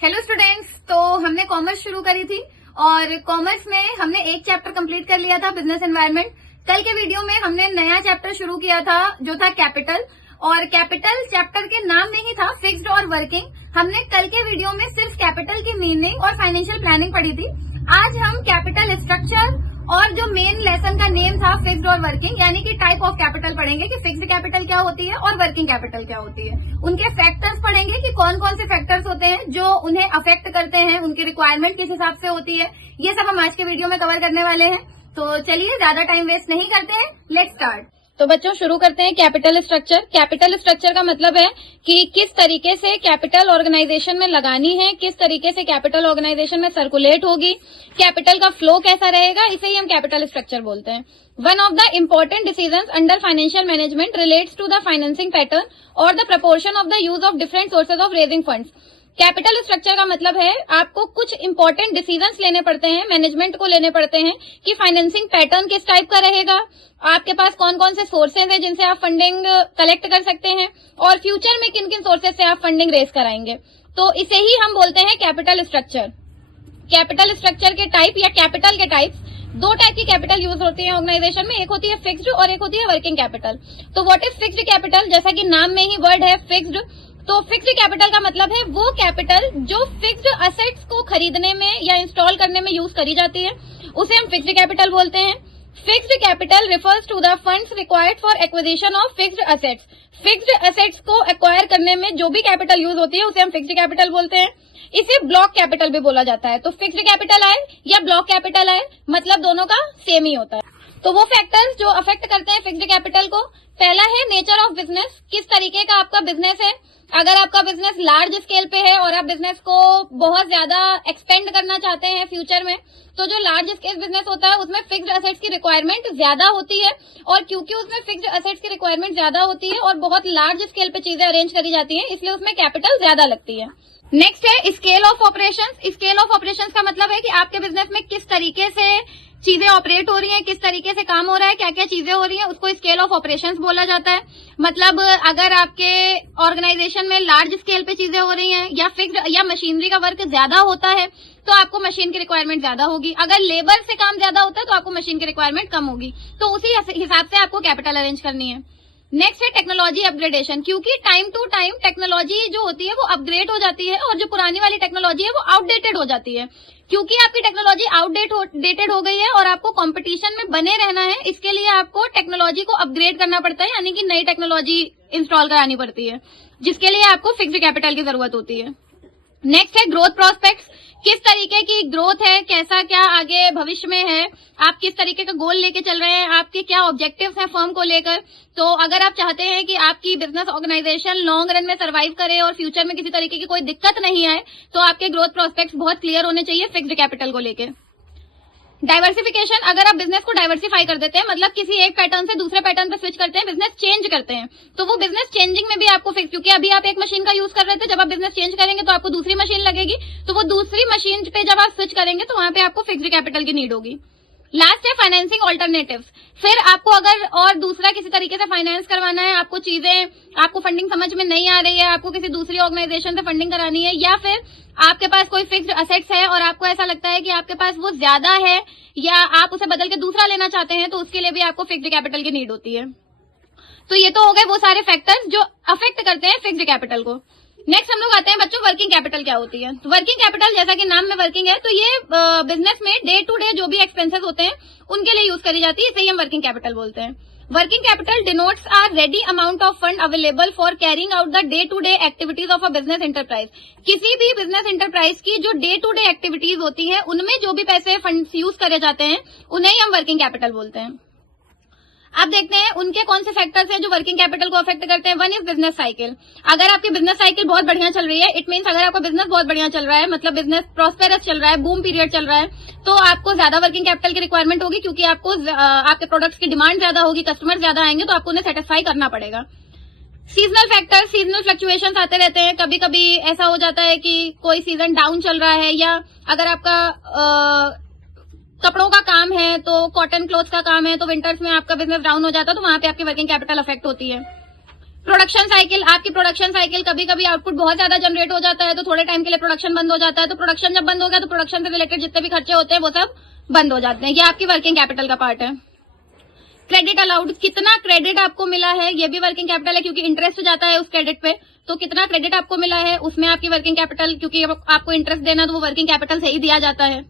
Hello students, तो हमने commerce शुरू करी थी और कॉमर्स में हमने एक चैप्टर कंप्लीट कर लिया था, बिजनेस एनवायरनमेंट। कल के वीडियो में हमने नया चैप्टर शुरू किया था जो था कैपिटल, और कैपिटल चैप्टर के नाम में ही था फिक्स्ड और वर्किंग। हमने कल के वीडियो में सिर्फ कैपिटल की मीनिंग और फाइनेंशियल प्लानिंग पढ़ी थी। आज हम कैपिटल स्ट्रक्चर और जो मेन लेसन का नेम था फिक्स्ड और वर्किंग, यानी कि टाइप ऑफ कैपिटल पढ़ेंगे कि फिक्स्ड कैपिटल क्या होती है और वर्किंग कैपिटल क्या होती है। उनके फैक्टर्स पढ़ेंगे कि कौन कौन से फैक्टर्स होते हैं जो उन्हें अफेक्ट करते हैं, उनकी रिक्वायरमेंट किस हिसाब से होती है। ये सब हम आज के वीडियो में कवर करने वाले हैं। तो चलिए ज्यादा टाइम वेस्ट नहीं करते हैं, लेट्स स्टार्ट। तो बच्चों शुरू करते हैं कैपिटल स्ट्रक्चर। कैपिटल स्ट्रक्चर का मतलब है कि किस तरीके से कैपिटल ऑर्गेनाइजेशन में लगानी है, किस तरीके से कैपिटल ऑर्गेनाइजेशन में सर्कुलेट होगी, कैपिटल का फ्लो कैसा रहेगा, इसे ही हम कैपिटल स्ट्रक्चर बोलते हैं। One of the important decisions under financial management relates to the financing pattern और the proportion of the use of different sources of raising funds. Capital structure का मतलब है आपको कुछ इंपॉर्टेंट डिसीजंस लेने पड़ते हैं, मैनेजमेंट को लेने पड़ते हैं कि फाइनेंसिंग पैटर्न किस टाइप का रहेगा, आपके पास कौन कौन से सोर्सेज हैं जिनसे आप फंडिंग कलेक्ट कर सकते हैं, और फ्यूचर में किन किन सोर्सेज से आप फंडिंग रेज कराएंगे। तो इसे ही हम बोलते हैं कैपिटल स्ट्रक्चर। कैपिटल स्ट्रक्चर के टाइप या कैपिटल के टाइप्स, दो टाइप की कैपिटल यूज होती है ऑर्गेनाइजेशन में, एक होती है फिक्स्ड और एक होती है वर्किंग कैपिटल। तो व्हाट इज फिक्स्ड कैपिटल? जैसा कि नाम में ही वर्ड है फिक्स्ड, तो फिक्स्ड कैपिटल का मतलब है वो कैपिटल जो फिक्स्ड असेट्स को खरीदने में या इंस्टॉल करने में यूज करी जाती है, उसे हम फिक्स्ड कैपिटल बोलते हैं। Fixed capital refers to the funds required for acquisition of fixed assets. Fixed assets को एक्वायर करने में जो भी कैपिटल यूज होती है उसे हम फिक्स्ड कैपिटल बोलते हैं। इसे ब्लॉक कैपिटल भी बोला जाता है। तो फिक्स्ड कैपिटल आए या ब्लॉक कैपिटल आए, मतलब दोनों का सेम ही होता है। तो वो फैक्टर्स जो अफेक्ट करते हैं फिक्स्ड कैपिटल को, पहला है नेचर ऑफ बिजनेस, किस तरीके का आपका बिजनेस है। अगर आपका बिजनेस लार्ज स्केल पे है और आप बिजनेस को बहुत ज्यादा एक्सपेंड करना चाहते हैं फ्यूचर में, तो जो लार्ज स्केल बिजनेस होता है उसमें फिक्स्ड असेट्स की रिक्वायरमेंट ज्यादा होती है, और क्योंकि उसमें फिक्स्ड असेट्स की रिक्वायरमेंट ज्यादा होती है और बहुत लार्ज स्केल पे चीजें अरेंज करी जाती हैं, इसलिए उसमें कैपिटल ज्यादा लगती है। नेक्स्ट है scale of operations. Scale of operations का मतलब है कि आपके बिजनेस में किस तरीके से चीजें ऑपरेट हो रही हैं, किस तरीके से काम हो रहा है, क्या क्या चीजें हो रही हैं, उसको स्केल ऑफ ऑपरेशंस बोला जाता है। मतलब अगर आपके ऑर्गेनाइजेशन में लार्ज स्केल पे चीजें हो रही हैं या फिक्स्ड या मशीनरी का वर्क ज्यादा होता है तो आपको मशीन की रिक्वायरमेंट ज्यादा होगी। अगर लेबर से काम ज्यादा होता है तो आपको मशीन की रिक्वायरमेंट कम होगी। तो उसी हिसाब से आपको कैपिटल अरेंज करनी है। नेक्स्ट है टेक्नोलॉजी अपग्रेडेशन, क्योंकि टाइम टू टाइम टेक्नोलॉजी जो होती है वो अपग्रेड हो जाती है और जो पुरानी वाली टेक्नोलॉजी है वो आउटडेटेड हो जाती है। क्योंकि आपकी टेक्नोलॉजी आउटडेटेड हो गई है और आपको कंपटीशन में बने रहना है, इसके लिए आपको टेक्नोलॉजी को अपग्रेड करना पड़ता है, यानी कि नई टेक्नोलॉजी इंस्टॉल करानी पड़ती है, जिसके लिए आपको फिक्स्ड कैपिटल की जरूरत होती है। नेक्स्ट है ग्रोथ प्रोस्पेक्ट्स, किस तरीके की ग्रोथ है, कैसा क्या आगे भविष्य में है, आप किस तरीके का गोल लेके चल रहे हैं, आपके क्या ऑब्जेक्टिव्स हैं फर्म को लेकर। तो अगर आप चाहते हैं कि आपकी बिजनेस ऑर्गेनाइजेशन लॉन्ग रन में सर्वाइव करे और फ्यूचर में किसी तरीके की कोई दिक्कत नहीं आए, तो आपके ग्रोथ प्रोस्पेक्ट्स बहुत क्लियर होने चाहिए फिक्स्ड कैपिटल को लेकर। डाइवर्सिफिकेशन, अगर आप बिजनेस को डाइवर्सिफाई कर देते हैं, मतलब किसी एक पैटर्न से दूसरे पैटर्न पे स्विच करते हैं, बिजनेस चेंज करते हैं, तो वो बिजनेस चेंजिंग में भी आपको फिक्स, क्योंकि अभी आप एक मशीन का यूज कर रहे थे, जब आप बिजनेस चेंज करेंगे तो आपको दूसरी मशीन लगेगी, तो वो दूसरी मशीन पे जब आप स्विच करेंगे तो वहां पे आपको फिक्स्ड कैपिटल की नीड होगी। लास्ट है फाइनेंसिंग ऑल्टरनेटिव्स। फिर आपको अगर और दूसरा किसी तरीके से फाइनेंस करवाना है, आपको फंडिंग समझ में नहीं आ रही है, आपको किसी दूसरी ऑर्गेनाइजेशन से फंडिंग करानी है, या फिर आपके पास कोई फिक्स्ड असेट्स है और आपको ऐसा लगता है कि आपके पास वो ज्यादा है या आप उसे बदल के दूसरा लेना चाहते हैं, तो उसके लिए भी आपको फिक्स्ड कैपिटल की नीड होती है। तो ये तो हो गए वो सारे फैक्टर्स जो अफेक्ट करते हैं फिक्स्ड कैपिटल को। नेक्स्ट हम लोग आते हैं बच्चों वर्किंग कैपिटल क्या होती है। तो वर्किंग कैपिटल, जैसा कि नाम में वर्किंग है, तो ये बिजनेस में डे टू डे जो भी एक्सपेंसेस होते हैं उनके लिए यूज करी जाती है, इसे ही हम वर्किंग कैपिटल बोलते हैं। Working capital denotes are ready amount of fund available for carrying out the day to day activities of a business enterprise. किसी भी बिजनेस एंटरप्राइज की जो डे टू डे एक्टिविटीज होती है उनमें जो भी पैसे फंड्स यूज करे जाते हैं उन्हें ही हम वर्किंग कैपिटल बोलते हैं। अब देखते हैं उनके कौन से फैक्टर्स हैं जो वर्किंग कैपिटल को अफेक्ट करते हैं। One is business cycle. अगर आपकी बिजनेस साइकिल बहुत बढ़िया चल रही है, इट मीन्स अगर आपका बिजनेस बहुत बढ़िया चल रहा है, मतलब बिजनेस प्रॉस्पेरस चल रहा है, बूम पीरियड चल रहा है, तो आपको ज्यादा वर्किंग कैपिटल की रिक्वायरमेंट होगी, क्योंकि आपको आपके प्रोडक्ट्स की डिमांड ज्यादा होगी, कस्टमर ज्यादा आएंगे, तो आपको उन्हें सेटिस्फाई करना पड़ेगा। सीजनल फैक्टर, सीजनल फ्लक्चुएशंस आते रहते हैं। कभी कभी ऐसा हो जाता है कि कोई सीजन डाउन चल रहा है, या अगर आपका कपड़ों का काम है, तो कॉटन क्लोथ्स का काम है, तो विंटर्स में आपका बिजनेस डाउन हो जाता है, तो वहां पे आपकी वर्किंग कैपिटल अफेक्ट होती है। प्रोडक्शन साइकिल, आपकी प्रोडक्शन साइकिल, कभी कभी आउटपुट बहुत ज्यादा जनरेट हो जाता है तो थोड़े टाइम के लिए प्रोडक्शन बंद हो जाता है। तो प्रोडक्शन जब बंद हो गया तो प्रोडक्शन से रिलेटेड जितने भी खर्चे होते हैं वो सब बंद हो जाते हैं। ये आपकी वर्किंग कैपिटल का पार्ट है। क्रेडिट अलाउड, कितना क्रेडिट आपको मिला है ये भी वर्किंग कैपिटल है, क्योंकि इंटरेस्ट जाता है उस क्रेडिट पे। तो कितना क्रेडिट आपको मिला है उसमें आपकी वर्किंग कैपिटल, क्योंकि आपको इंटरेस्ट देना तो वो वर्किंग कैपिटल से ही दिया जाता है।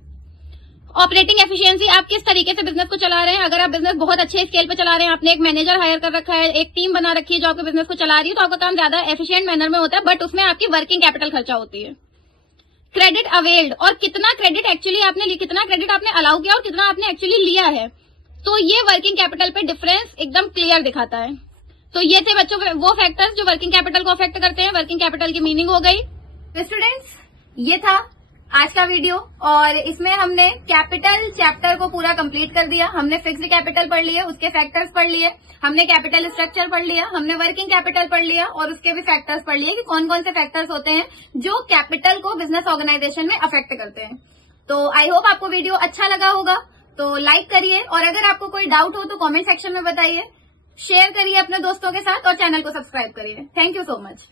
ऑपरेटिंग एफिशिएंसी, आप किस तरीके से बिजनेस को चला रहे हैं। अगर आप बिजनेस बहुत अच्छे स्केल पे चला रहे हैं, आपने एक मैनेजर हायर कर रखा है, एक टीम बना रखी है जो आपके बिजनेस को चला रही है, तो आपका काम ज्यादा एफिशिएंट मैनर में होता है, बट उसमें आपकी वर्किंग कैपिटल खर्चा होती है। क्रेडिट अवेल्ड, और कितना क्रेडिट आपने अलाउ किया और कितना आपने एक्चुअली लिया है, तो ये वर्किंग कैपिटल पे डिफरेंस एकदम क्लियर दिखाता है। तो ये थे बच्चों वो फैक्टर्स जो वर्किंग कैपिटल को अफेक्ट करते हैं। वर्किंग कैपिटल की मीनिंग हो गई। स्टूडेंट्स, ये था आज का वीडियो और इसमें हमने कैपिटल चैप्टर को पूरा कंप्लीट कर दिया। हमने फिक्स्ड कैपिटल पढ़ लिए, उसके फैक्टर्स पढ़ लिए, हमने कैपिटल स्ट्रक्चर पढ़ लिया, हमने वर्किंग कैपिटल पढ़ लिया और उसके भी फैक्टर्स पढ़ लिए कि कौन कौन से फैक्टर्स होते हैं जो कैपिटल को बिजनेस ऑर्गेनाइजेशन में अफेक्ट करते हैं। तो आई होप आपको वीडियो अच्छा लगा होगा, तो लाइक करिए और अगर आपको कोई डाउट हो तो कमेंट सेक्शन में बताइए, शेयर करिए अपने दोस्तों के साथ और चैनल को सब्सक्राइब करिए। Thank you so much.